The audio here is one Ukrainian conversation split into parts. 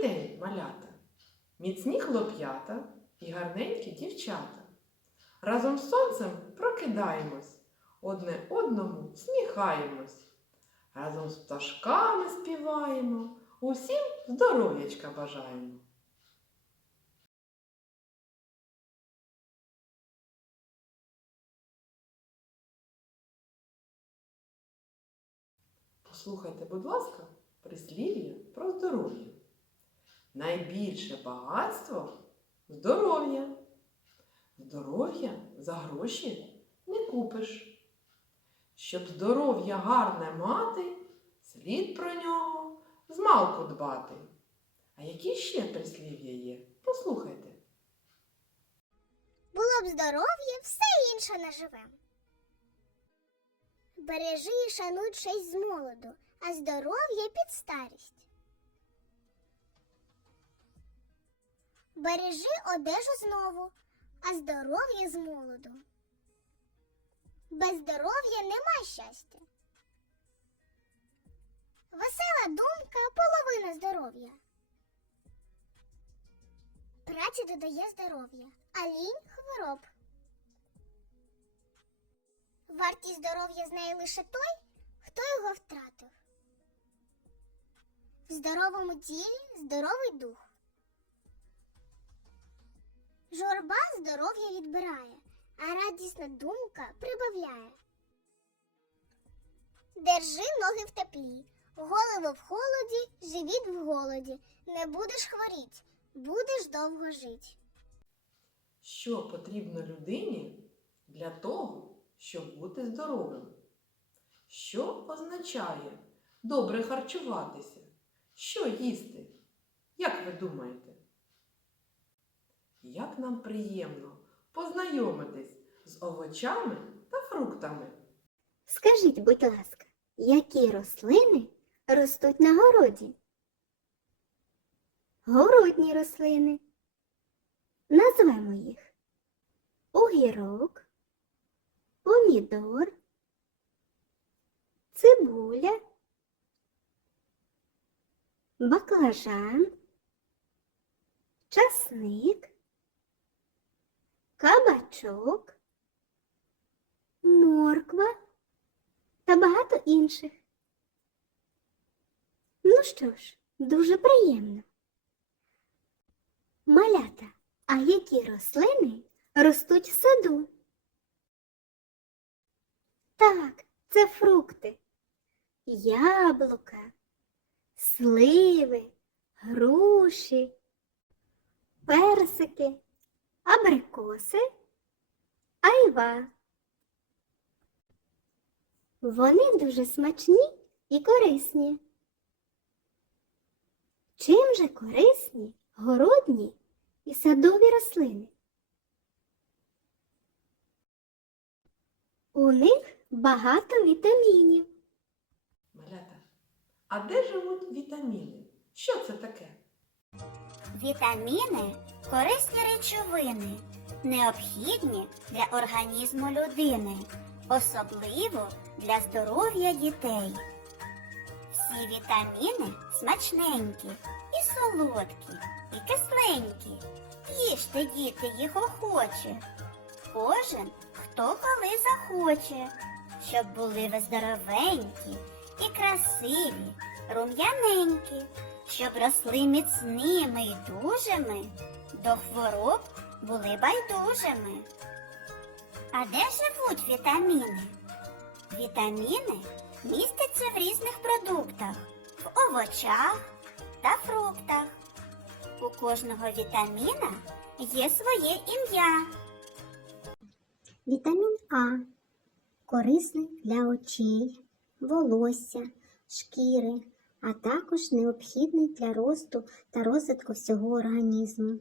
День, малята! Міцні хлоп'ята і гарненькі дівчата. Разом з сонцем прокидаємось, одне одному сміхаємось. Разом з пташками співаємо, усім здоров'ячка бажаємо. Послухайте, будь ласка, прислів'я про здоров'я. Найбільше багатство здоров'я. Здоров'я за гроші не купиш. Щоб здоров'я гарне мати, слід про нього змалку дбати. А які ще прислів'я є? Послухайте. Було б здоров'я, все інше наживем. Бережи і шануй честь з молоду, а здоров'я під старість. Бережи одежу знову, а здоров'я з молоду. Без здоров'я нема щастя. Весела думка половина здоров'я. Праця додає здоров'я, а лінь хвороб. Вартість здоров'я знає лише той, хто його втратив. В здоровому тілі здоровий дух. Журба здоров'я відбирає, а радісна думка прибавляє. Держи ноги в теплі, голову в холоді, живіт в голоді. Не будеш хворіть, будеш довго жить. Що потрібно людині для того, щоб бути здоровим? Що означає добре харчуватися? Що їсти? Як ви думаєте? Як нам приємно познайомитись з овочами та фруктами? Скажіть, будь ласка, які рослини ростуть на городі? Городні рослини. Назвемо їх огірок, помідор, цибуля, баклажан, часник, кабачок, морква та багато інших. Ну що ж, дуже приємно. Малята, а які рослини ростуть в саду? Так, це фрукти. Яблука, сливи, груші, персики, абрикоси, айва. Вони дуже смачні і корисні. Чим же корисні городні і садові рослини? У них багато вітамінів. Малята, а де живуть вітаміни? Що це таке? Вітаміни корисні речовини, необхідні для організму людини, особливо для здоров'я дітей. Всі вітаміни смачненькі і солодкі, і кисленькі. Їжте, діти, їх охоче. Кожен, хто коли захоче, щоб були ви здоровенькі і красиві, рум'яненькі, щоб росли міцними й дужими, до хвороб були байдужими. А де живуть вітаміни? Вітаміни містяться в різних продуктах, в овочах та фруктах. У кожного вітаміна є своє ім'я. Вітамін А корисний для очей, волосся, шкіри, а також необхідний для росту та розвитку всього організму.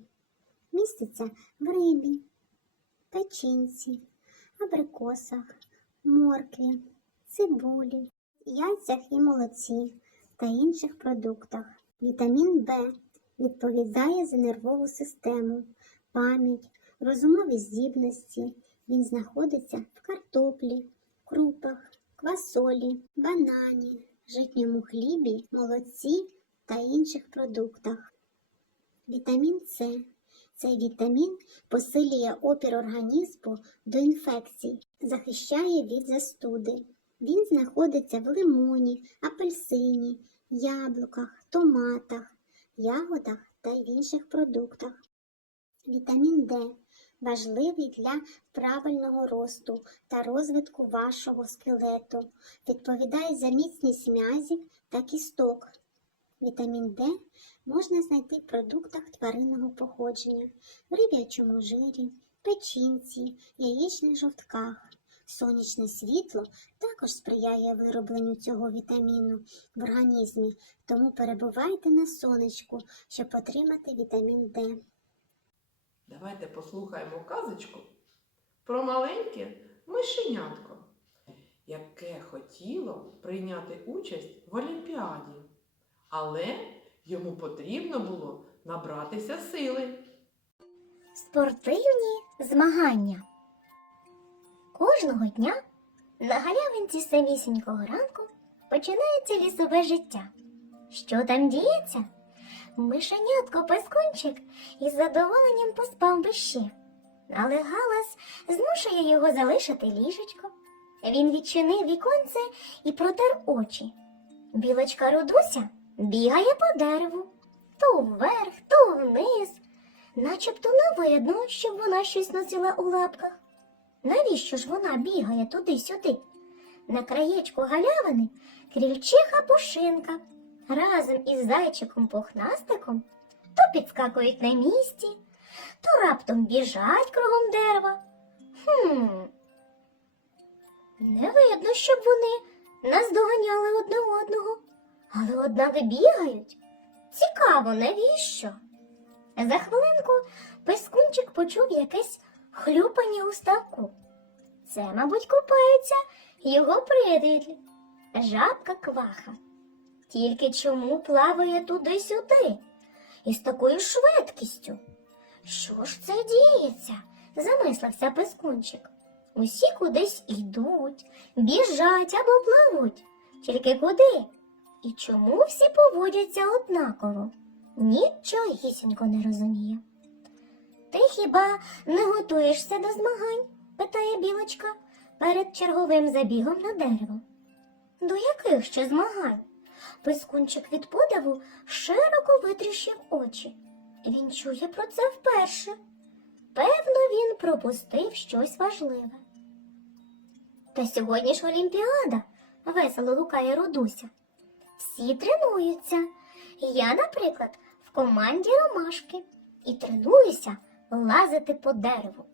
Міститься в рибі, печінці, абрикосах, моркві, цибулі, яйцях і молоці та інших продуктах. Вітамін В відповідає за нервову систему, пам'ять, розумові здібності. Він знаходиться в картоплі, крупах, квасолі, банані, житньому хлібі, молоці та інших продуктах. Вітамін С. Цей вітамін посилює опір організму до інфекцій, захищає від застуди. Він знаходиться в лимоні, апельсині, яблуках, томатах, ягодах та інших продуктах. Вітамін Д важливий для правильного росту та розвитку вашого скелету, відповідає за міцність м'язів та кісток. Вітамін Д можна знайти в продуктах тваринного походження, в риб'ячому жирі, печінці, яєчних жовтках. Сонячне світло також сприяє виробленню цього вітаміну в організмі, тому перебувайте на сонечку, щоб отримати вітамін Д. Давайте послухаємо казочку про маленьке мишенятко, яке хотіло прийняти участь в Олімпіаді, але йому потрібно було набратися сили. Спортивні змагання. Кожного дня на галявинці самісінького ранку починається лісове життя. Що там діється? Мишенятко пескунчик із задоволенням поспав би ще. Але галас змушує його залишити ліжечко. Він відчинив віконце і протер очі. Білочка Рудуся бігає по дереву, то вверх, то вниз, начебто не видно, щоб вона щось носила у лапках. Навіщо ж вона бігає туди-сюди? На краєчку галявини крільчиха пушинка разом із зайчиком пухнастиком то підскакують на місці, то раптом біжать кругом дерева. Хм. Не видно, щоб вони наздоганяли одне одного, але однак бігають. Цікаво, навіщо? За хвилинку пескунчик почув якесь хлюпання у ставку. Це, мабуть, купається його приятель, жабка кваха. Тільки чому плаває туди-сюди і з такою швидкістю? Що ж це діється? замислився пескунчик. Усі кудись йдуть, біжать або пливуть. Тільки куди? І чому всі поводяться однаково? Нічогісінько не розуміє. Ти хіба не готуєшся до змагань? питає білочка перед черговим забігом на дерево. До яких ще змагань? Пискунчик від подиву широко витріщив очі. Він чує про це вперше. Певно, він пропустив щось важливе. Та сьогодні ж Олімпіада, весело гукає Родуся. Всі тренуються. Я, наприклад, в команді ромашки і тренуюся лазити по дереву.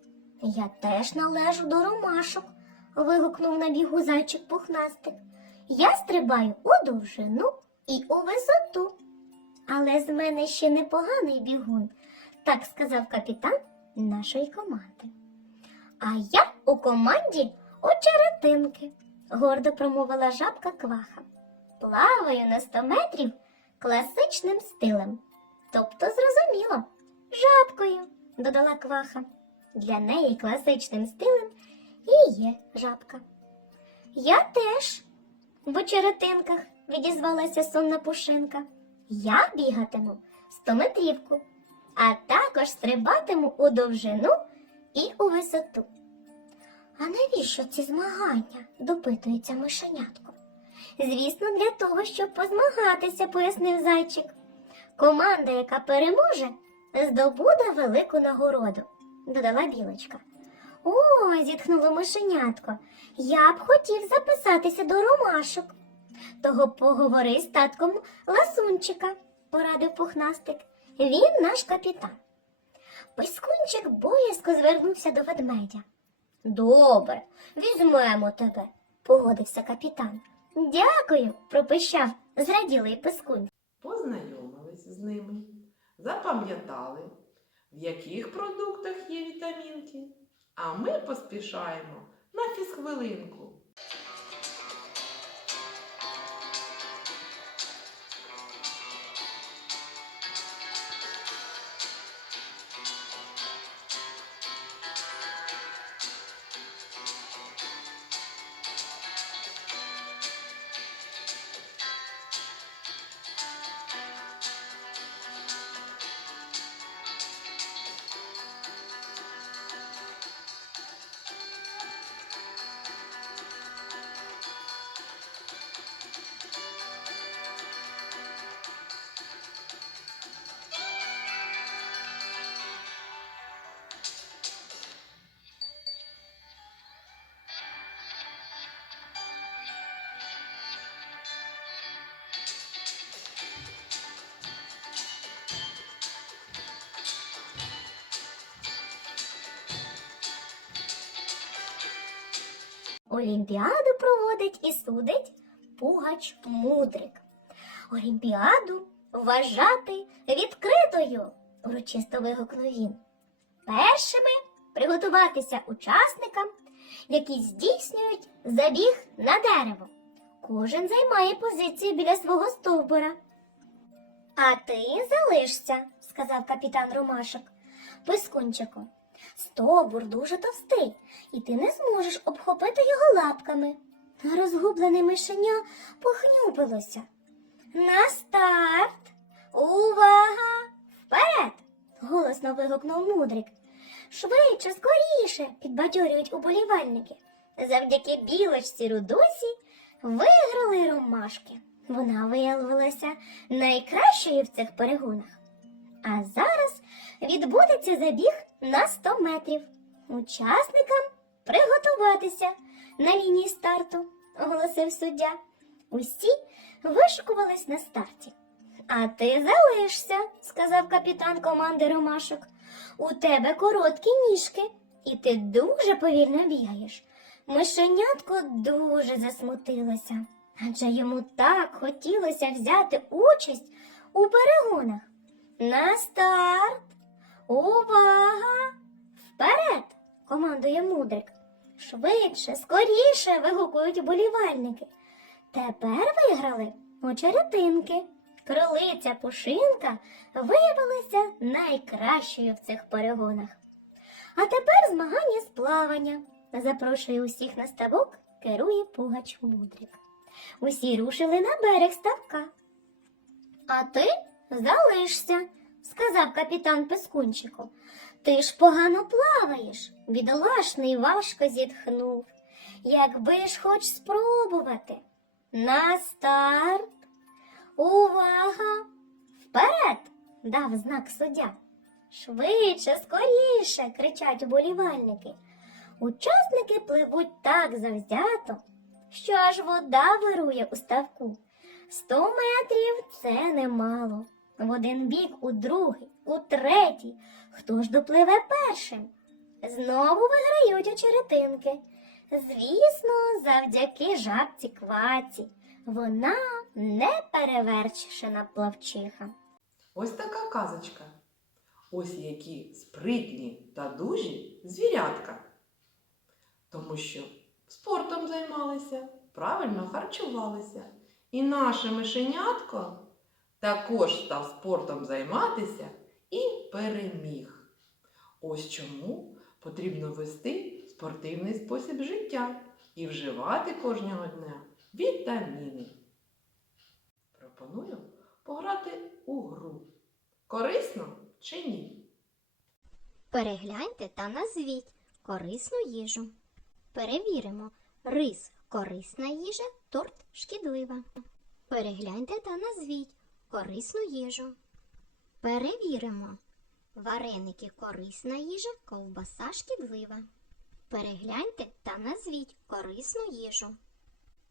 Я теж належу до ромашок, вигукнув на бігу зайчик пухнастик. Я стрибаю у довжину і у висоту. Але з мене ще непоганий бігун, так сказав капітан нашої команди. А я у команді очеретинки, гордо промовила жабка кваха. Плаваю на 100 метрів класичним стилем. Тобто, зрозуміло, жабкою, додала кваха. Для неї класичним стилем і є жабка. Я теж в очеретинках, відізвалася сонна пушинка. Я бігатиму стометрівку, а також стрибатиму у довжину і у висоту. А навіщо ці змагання? допитується мишенятко. Звісно, для того, щоб позмагатися, пояснив зайчик. Команда, яка переможе, здобуде велику нагороду, додала білочка. О, зітхнуло мишенятко. Я б хотів записатися до ромашок. Того поговори з татком ласунчика, порадив пухнастик. Він наш капітан. Пискунчик боязко звернувся до ведмедя. Добре, візьмемо тебе, погодився капітан. Дякую, пропищав зраділий пискун. Познайомились з ними, запам'ятали, в яких продуктах є вітамінки. А ми поспішаємо на фізхвилинку. Олімпіаду проводить і судить Пугач Мудрик. Олімпіаду вважати відкритою, урочисто вигукнув він. Першими приготуватися учасникам, які здійснюють забіг на дерево. Кожен займає позицію біля свого стовбура. А ти залишся, сказав капітан Ромашок. Пискунчику, стовбур дуже товстий, і ти не зможеш обхопити його лапками. Розгублене мишеня похнюпилося. На старт! Увага! Вперед! голосно вигукнув мудрик. Швидше, скоріше, підбадьорюють уболівальники. Завдяки білочці Рудусі виграли ромашки. Вона виявилася найкращою в цих перегонах. А зараз відбудеться забіг на 100 метрів. Учасникам приготуватися на лінії старту, оголосив суддя. Усі вишикувались на старті. А ти залишся, сказав капітан команди Ромашок. У тебе короткі ніжки, і ти дуже повільно бігаєш. Мишенятко дуже засмутилося, адже йому так хотілося взяти участь у перегонах. На старт! Увага! Вперед! командує мудрик. Швидше, скоріше вигукують болівальники. Тепер виграли очеретинки. Кролиця Пушинка виявилася найкращою в цих перегонах. А тепер змагання з плавання. Запрошує усіх на ставок, керує пугач мудрик. Усі рушили на берег ставка. А ти залишся, сказав капітан Пескунчику. Ти ж погано плаваєш, бідолашний важко зітхнув. Якби ж хоч спробувати. На старт. Увага! Вперед! дав знак суддя. Швидше, скоріше, кричать уболівальники. Учасники пливуть так завзято, що аж вода вирує у ставку. Сто метрів це немало. В один бік, у другий, у третій. Хто ж допливе першим? Знову виграють очеретинки. Звісно, завдяки жабці кваці. Вона неперевершена плавчиха. Ось така казочка. Ось які спритні та дужі звірятка. Тому що спортом займалися, правильно харчувалися. І наше мишенятко також став спортом займатися і переміг. Ось чому потрібно вести спортивний спосіб життя і вживати кожного дня вітаміни. Пропоную пограти у гру. Корисно чи ні? Перегляньте та назвіть корисну їжу. Перевіримо. Рис корисна їжа, торт шкідлива. Перегляньте та назвіть корисну їжу. Перевіримо. Вареники корисна їжа, ковбаса шкідлива. Перегляньте та назвіть корисну їжу.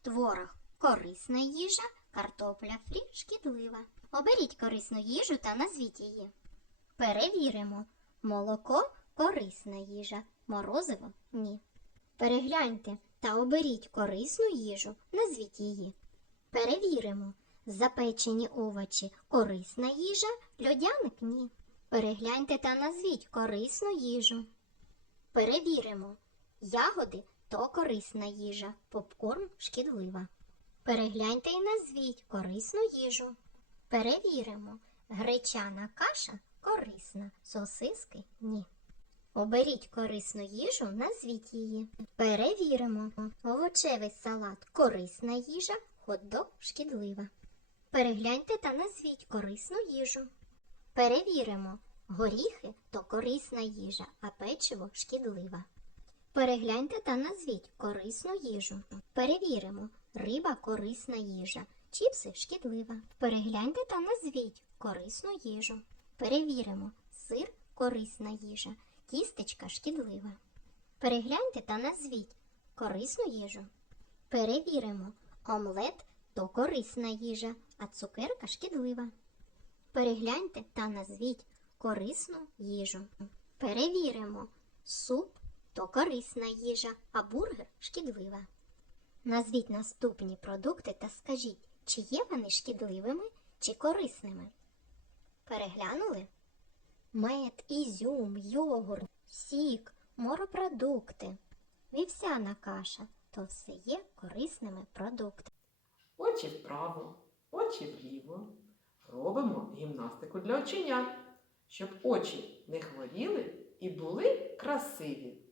Творог корисна їжа, картопля фрі шкідлива. Оберіть корисну їжу та назвіть її. Перевіримо. Молоко корисна їжа, морозиво ні. Перегляньте та оберіть корисну їжу, назвіть її. Перевіримо. Запечені овочі корисна їжа, льодяник ні. Перегляньте та назвіть корисну їжу. Перевіримо. Ягоди то корисна їжа, попкорн шкідлива. Перегляньте і назвіть корисну їжу. Перевіримо. Гречана каша корисна, сосиски ні. Оберіть корисну їжу, назвіть її. Перевіримо. Овочевий салат корисна їжа, хот-дог шкідлива. Перегляньте та назвіть корисну їжу. Перевіримо. Горіхи то корисна їжа, а печиво шкідлива. Перегляньте та назвіть корисну їжу. Перевіримо. Риба корисна їжа, чіпси шкідлива. Перегляньте та назвіть корисну їжу. Перевіримо. Сир корисна їжа, тістечка шкідлива. Перегляньте та назвіть корисну їжу. Перевіримо. Омлет то корисна їжа, а цукерка шкідлива. Перегляньте та назвіть корисну їжу. Перевіримо. Суп то корисна їжа, а бургер шкідлива. Назвіть наступні продукти та скажіть, чи є вони шкідливими чи корисними. Переглянули? Мед, ізюм, йогурт, сік, морепродукти, вівсяна каша то все є корисними продуктами. Очі вправо, очі вліво. Робимо гімнастику для оченят, щоб очі не хворіли і були красиві.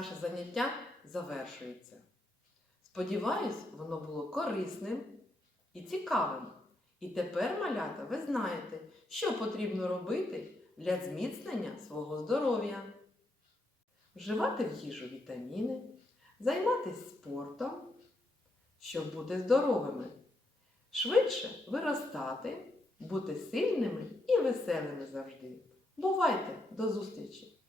Наше заняття завершується. Сподіваюсь, воно було корисним і цікавим. І тепер, малята, ви знаєте, що потрібно робити для зміцнення свого здоров'я. Вживати в їжу вітаміни, займатися спортом, щоб бути здоровими, швидше виростати, бути сильними і веселими завжди. Бувайте! До зустрічі!